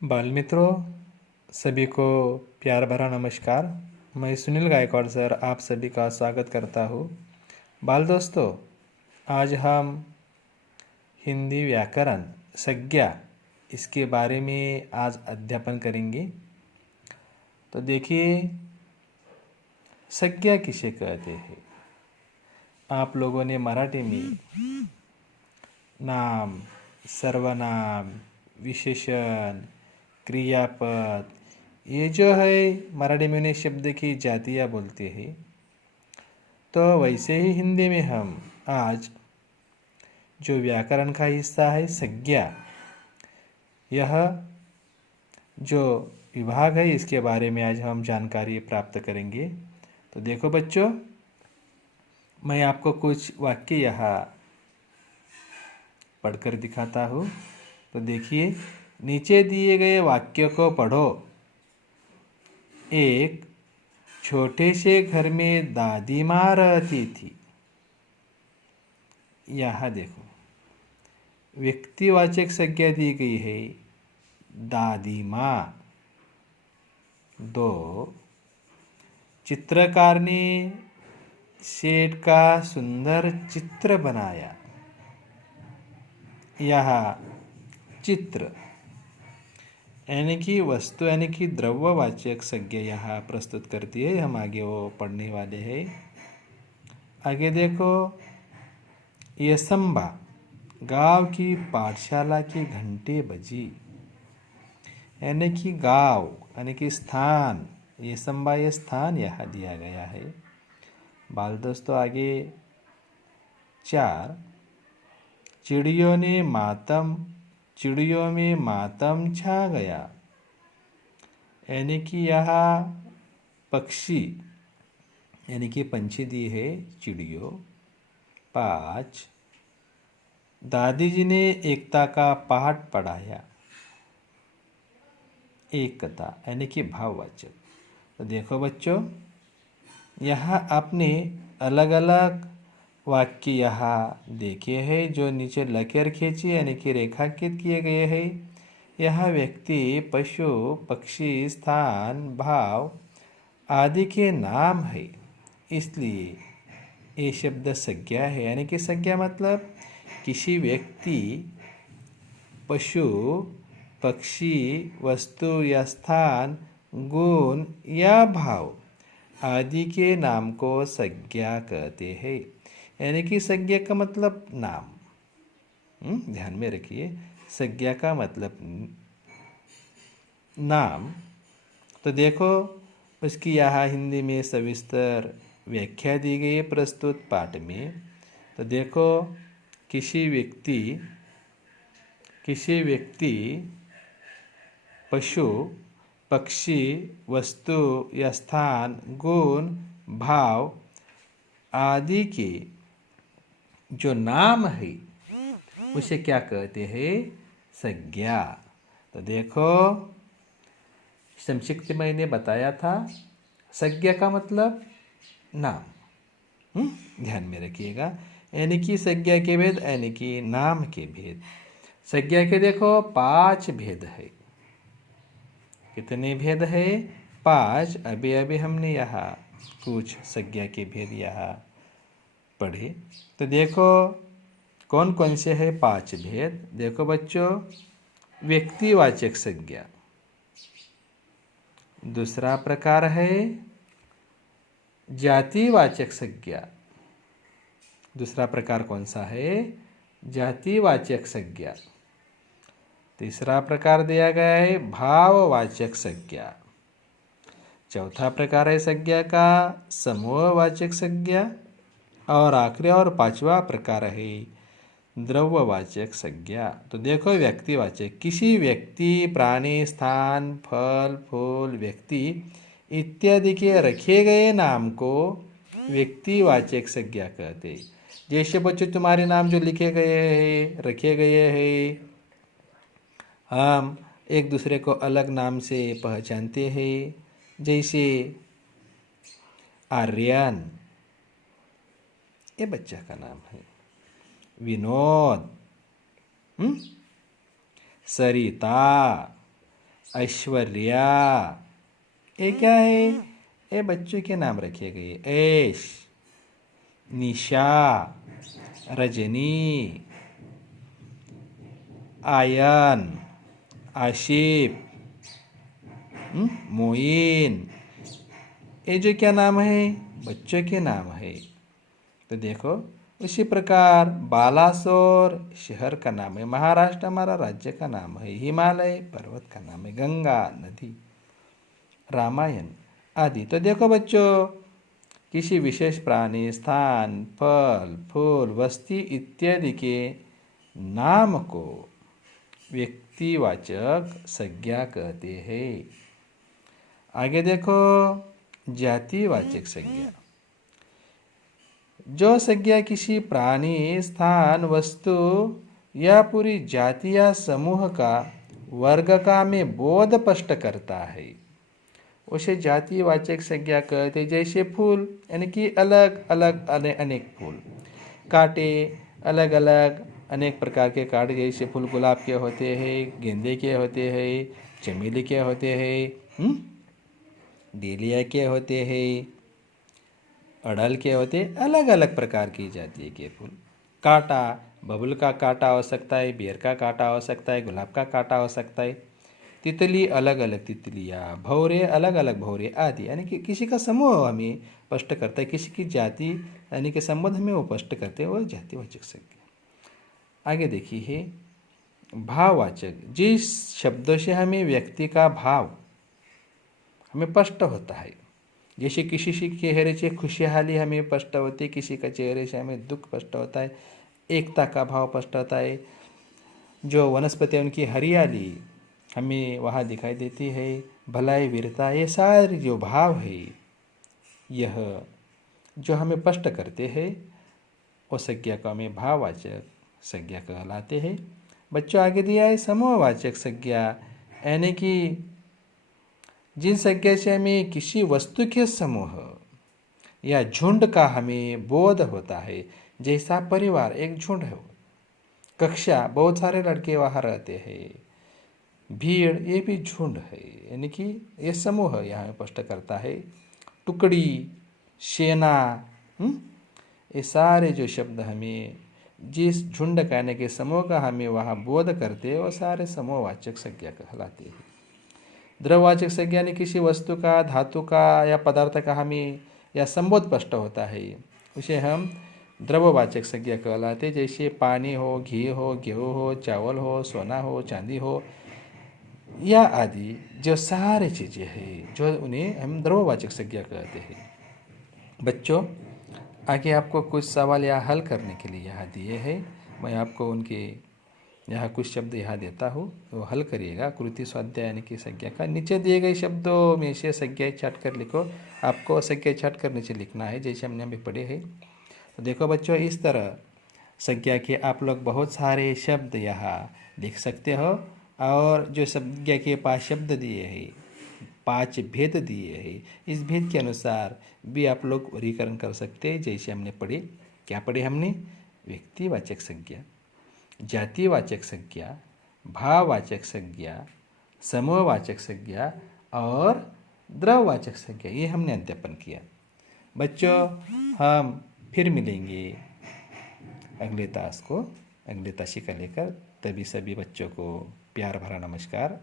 बाल मित्रों, सभी को प्यार भरा नमस्कार। मैं सुनील गायकवाड़ सर आप सभी का स्वागत करता हूँ। बाल दोस्तों, आज हम हिंदी व्याकरण संज्ञा इसके बारे में आज अध्यापन करेंगे। तो देखिए, संज्ञा किसे कहते हैं? आप लोगों ने मराठी में नाम, सर्वनाम, विशेषण, क्रियापद, ये जो है मराठी में उन्हें शब्द की जातियाँ बोलते हैं। तो वैसे ही हिंदी में हम आज जो व्याकरण का हिस्सा है संज्ञा, यह जो विभाग है इसके बारे में आज हम जानकारी प्राप्त करेंगे। तो देखो बच्चों, मैं आपको कुछ वाक्य यहाँ पढ़कर दिखाता हूँ। तो देखिए, नीचे दिए गए वाक्य को पढ़ो। एक छोटे से घर में दादी माँ रहती थी। यहाँ देखो, व्यक्तिवाचक संज्ञा दी गई है दादी माँ। दो, चित्रकार ने शेड का सुंदर चित्र बनाया। यहाँ चित्र यानी कि वस्तु यानी कि द्रव्यवाचक संज्ञा यहाँ प्रस्तुत करती है। हम आगे वो पढ़ने वाले हैं। आगे देखो, यसंबा गांव की पाठशाला की घंटी बजी। यानी कि गांव यानी कि स्थान, यसंबा ये स्थान यहाँ दिया गया है। बाल दोस्तों, आगे चार, चिड़ियों में मातम छा गया। यानी कि यहाँ पक्षी यानी कि पंछी दी है चिड़ियों। पाँच, दादी जी ने एकता का पाठ पढ़ाया। एकता यानी कि भाववाचक। तो देखो बच्चों, यहाँ आपने अलग अलग वाक्य यहाँ देखे हैं जो नीचे लकीर खींची यानी कि रेखांकित किए गए हैं। यह व्यक्ति, पशु, पक्षी, स्थान, भाव आदि के नाम है, इसलिए ये शब्द संज्ञा है। यानी कि संज्ञा मतलब किसी व्यक्ति, पशु, पक्षी, वस्तु या स्थान, गुण या भाव आदि के नाम को संज्ञा कहते हैं। यानी कि संज्ञा का मतलब नाम। ध्यान में रखिए, संज्ञा का मतलब नाम। तो देखो, उसकी यहाँ हिंदी में सविस्तर व्याख्या दी गई है प्रस्तुत पाठ में। तो देखो, किसी व्यक्ति, पशु, पक्षी, वस्तु या स्थान, गुण, भाव आदि के जो नाम है उसे क्या कहते हैं? संज्ञा। तो देखो, संक्षिप्त मैंने बताया था, संज्ञा का मतलब नाम। ध्यान में रखिएगा। यानी कि संज्ञा के भेद यानी कि नाम के भेद। संज्ञा के देखो 5 भेद है। कितने भेद है? 5। अभी अभी हमने यहाँ कुछ संज्ञा के भेद यहाँ पढ़े। तो देखो कौन कौन से है 5 भेद। देखो बच्चों, व्यक्तिवाचक संज्ञा। दूसरा प्रकार है जातिवाचक संज्ञा। दूसरा प्रकार कौन सा है? जातिवाचक संज्ञा। तीसरा प्रकार दिया गया है भाववाचक संज्ञा। चौथा प्रकार है संज्ञा का समूहवाचक संज्ञा। और आखिरी और 5वां प्रकार है द्रव्यवाचक संज्ञा। तो देखो, व्यक्तिवाचक किसी व्यक्ति, प्राणी, स्थान, फल, फूल, व्यक्ति इत्यादि के रखे गए नाम को व्यक्तिवाचक संज्ञा कहते हैं। जैसे बच्चों, तुम्हारे नाम जो लिखे गए हैं, रखे गए हैं, हम एक दूसरे को अलग नाम से पहचानते हैं। जैसे आर्यन, ये बच्चा का नाम है। विनोद, सरिता, ऐश्वर्या। ये क्या है? ये बच्चों के नाम रखे गए। ऐश, निशा, रजनी, आयन, आशिफ, मोइन। ये जो क्या नाम है? बच्चों के नाम है। तो देखो, उसी प्रकार बालासोर शहर का नाम है, महाराष्ट्र हमारा राज्य का नाम है, हिमालय पर्वत का नाम है, गंगा नदी, रामायण आदि। तो देखो बच्चों, किसी विशेष प्राणी, स्थान, फल, फूल, वस्तु इत्यादि के नाम को व्यक्तिवाचक संज्ञा कहते हैं। आगे देखो, जातिवाचक संज्ञा। जो संज्ञा किसी प्राणी, स्थान, वस्तु या पूरी जाति या समूह का वर्ग का में बोध स्पष्ट करता है, उसे जातिवाचक संज्ञा कहते। जैसे फूल, यानी कि अलग अलग अनेक फूल, कांटे अलग अलग अनेक प्रकार के कांटे, जैसे फूल गुलाब के होते हैं, गेंदे के होते हैं, चमेली के होते हैं, डेलिया के होते हैं, अड़ल के होते, अलग अलग प्रकार की जाति के फूल। कांटा, बबुल का कांटा हो सकता है, बेर का कांटा हो सकता है, गुलाब का कांटा हो सकता है। तितली अलग अलग तितलियाँ, भौरे अलग अलग भौरे आदि। यानी कि किसी का समूह हमें स्पष्ट करता है, किसी की जाति यानी कि संबंध हमें वो स्पष्ट करते हैं, वह जातिवाचक संज्ञा। आगे देखिए, भाववाचक। जिस शब्दों से हमें व्यक्ति का भाव हमें स्पष्ट होता है, जैसे किसी के चेहरे से खुशहाली हमें स्पष्ट होती है, किसी का चेहरे से हमें दुख स्पष्ट होता है, एकता का भाव स्पष्ट होता है। जो वनस्पति है उनकी हरियाली हमें वहाँ दिखाई देती है, भलाई, वीरता, ये सारे जो भाव है, यह जो हमें स्पष्ट करते हैं, वो संज्ञा को हमें भाववाचक संज्ञा कहलाते हैं। बच्चों, आगे दिया है समूहवाचक संज्ञा, यानी कि जिन संज्ञा से हमें किसी वस्तु के समूह या झुंड का हमें बोध होता है, जैसा परिवार एक झुंड है, कक्षा बहुत सारे लड़के वहाँ रहते हैं, भीड़ ये भी झुंड है, यानी कि ये समूह यहाँ स्पष्ट करता है। टुकड़ी, सेना, ये सारे जो शब्द हमें जिस झुंड का यानी कि समूह का हमें वहाँ बोध करते हैं, वो सारे समूहवाचक संज्ञा कहलाते हैं। द्रववाचक संज्ञा यानी किसी वस्तु का, धातु का या पदार्थ का हमें या संबोध स्पष्ट होता है, उसे हम द्रववाचक संज्ञा कहलाते। जैसे पानी हो, घी हो, गेहूँ हो, चावल हो, सोना हो, चांदी हो, या आदि जो सारी चीज़ें हैं, जो उन्हें हम द्रववाचक संज्ञा कहते हैं। बच्चों, आगे आपको कुछ सवाल यहाँ हल करने के लिए यहाँ दिए हैं, मैं आपको उनके यहाँ कुछ शब्द यहाँ देता हूँ, वो हल करिएगा। कृति स्वाध्याय यानी कि संज्ञा का नीचे दिए गए शब्दों में से संज्ञाएं छाट कर लिखो। आपको संज्ञा छाट कर नीचे लिखना है, जैसे हमने अभी पढ़े हैं। तो देखो बच्चों, इस तरह संज्ञा के आप लोग बहुत सारे शब्द यहाँ लिख सकते हो, और जो संज्ञा के 5 शब्द दिए हैं, 5 भेद दिए हैं, इस भेद के अनुसार भी आप लोग वर्गीकरण कर सकते हैं। जैसे हमने पढ़े, क्या पढ़े हमने? व्यक्तिवाचक संज्ञा, जातिवाचक संज्ञा, भाववाचक संज्ञा, समूहवाचक संज्ञा और द्रववाचक संज्ञा, ये हमने अध्यापन किया। बच्चों, हम फिर मिलेंगे अगले ताश को, अगले ताशिका लेकर। तभी सभी बच्चों को प्यार भरा नमस्कार।